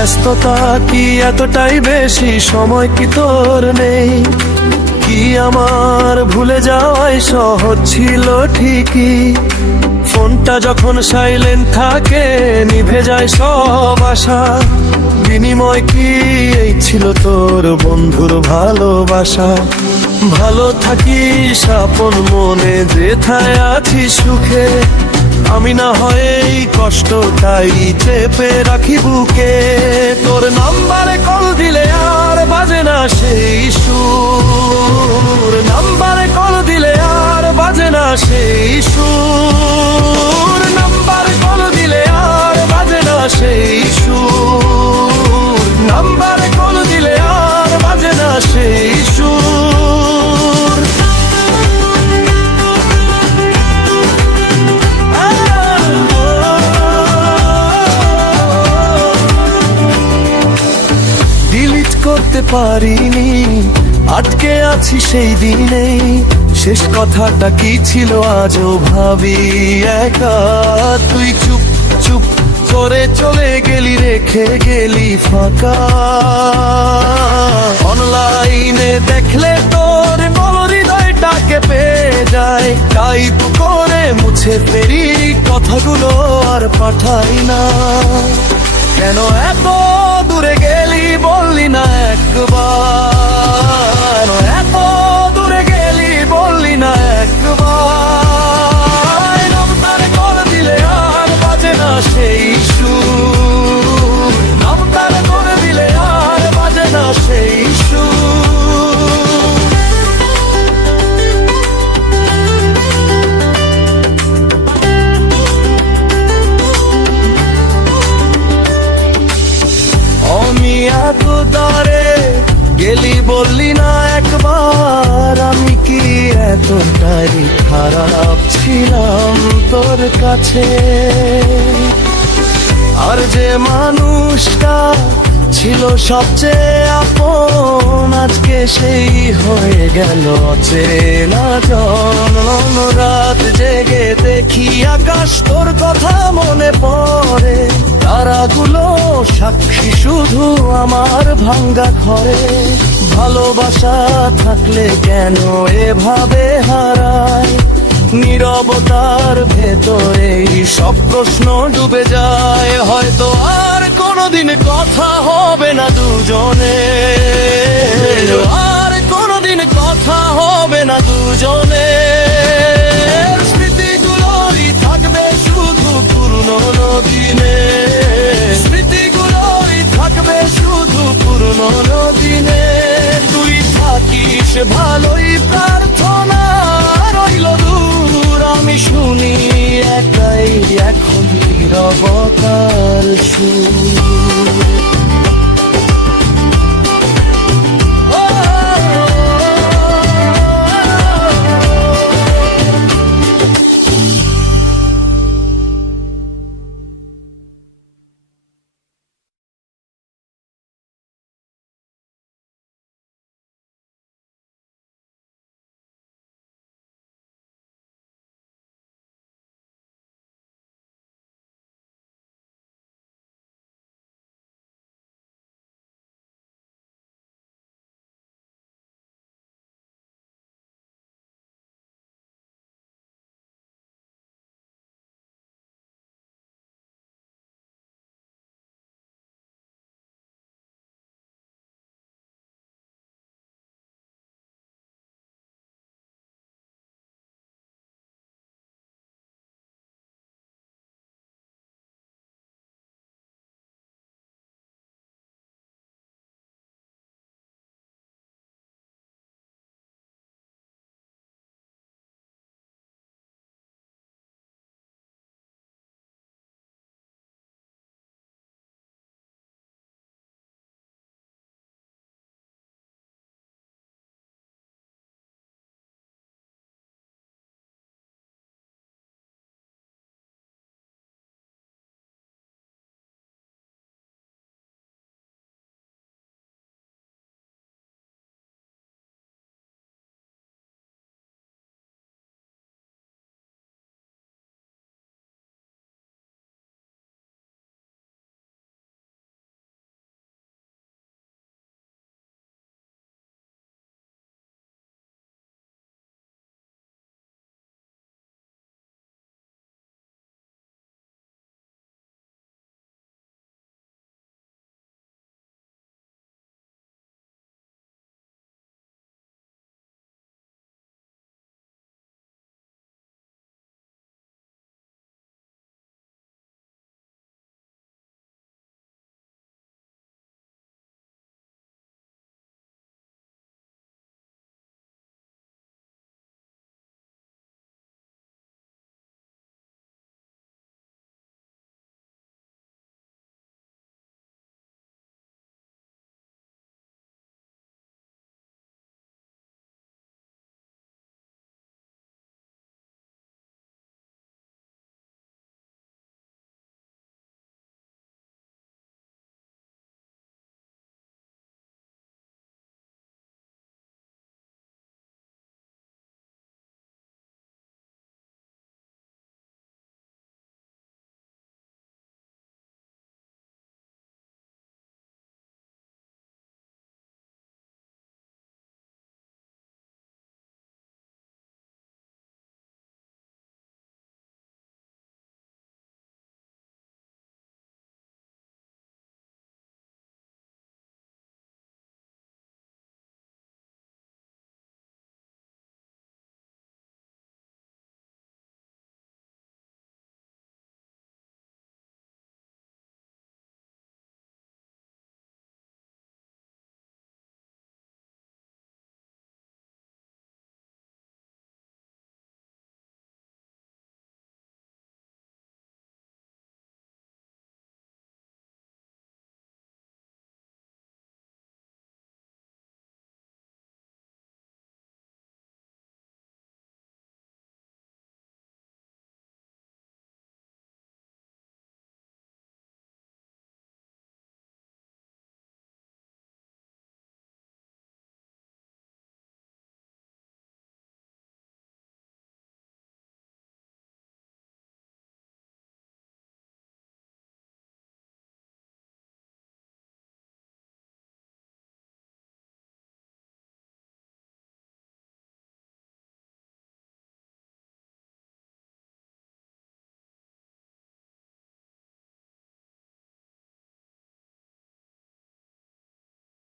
ব্যস্ততা কি এতটাই বেশি, সময় কি তোর নেই? কি আমার ভুলে যাওয়াই সহজ ছিল ঠিকই, ফোনটা যখন সাইলেন্ট থাকে নিভে যায় সব আশা। বিনিময় কি এই ছিল তোর বন্ধুর ভালোবাসা? ভালো থাকিস আপন মনে, যেথায় আছি সুখে, আমি না হয় এই কষ্টটাই চেপে রাখি বুকে। তোর নাম্বারে কল দিলে আর বাজে না সেই সুর, নাম্বারে কল দিলে আর বাজে না সেই সুর, নাম্বারে কল দিলে আর বাজে না সেই সুর, নাম্বারে কল দিলে আর বাজে না সেই সুর। ডিলিট করতে পারিনি, আটকে আছি সেই দিনেই, শেষ কথাটা কি ছিল আজও ভাবি একা। তুই চুপ চুপ করে চলে গেলি, রেখে গেলি ফাঁকা। অনলাইনে দেখলে তোর হৃদয়টাকে পেয়ে যায়, টাইপ করে মুছে ফেরি কথাগুলো আর পাঠাই না। কেন এত দূরে গেলি বললি না একবার, এত দূরে গেলি বললি না একবার। নাম্বারে কল দিলে আর বাজে না সেই সুর, নাম্বারে কল দিলে আর বাজে না সেই সুর। এত দরে গেলি বললি না একবার, আমি কি এতটাই খারাপ ছিলাম তোর কাছে? আর যে মানুষটা ছিল সবচেয়ে আপন, আজকে সেই হয়ে গেল অচেনা জন। রাত জেগে দেখি আকাশ তোর কথা মনে পড়ে, তারাগুলো সাক্ষী শুধু আমার ভাঙ্গা ঘরে। ভালোবাসা থাকলে কেন এভাবে হারায়, নীরবতার ভেতরে সব প্রশ্ন ডুবে যায়। হয়তো আর কোনোদিন কথা হবে না দুজনে, আর কোনোদিন কথা হবে না দুজনে। স্মৃতিগুলোই থাকবে শুধু পুরনো দিনে, স্মৃতিগুলোই থাকবে শুধু পুরনো দিনে। তুই থাকিস ভালোই প্রার্থনা রইল দূর, আমি শুনি একাই এখন নীরবতার সুর।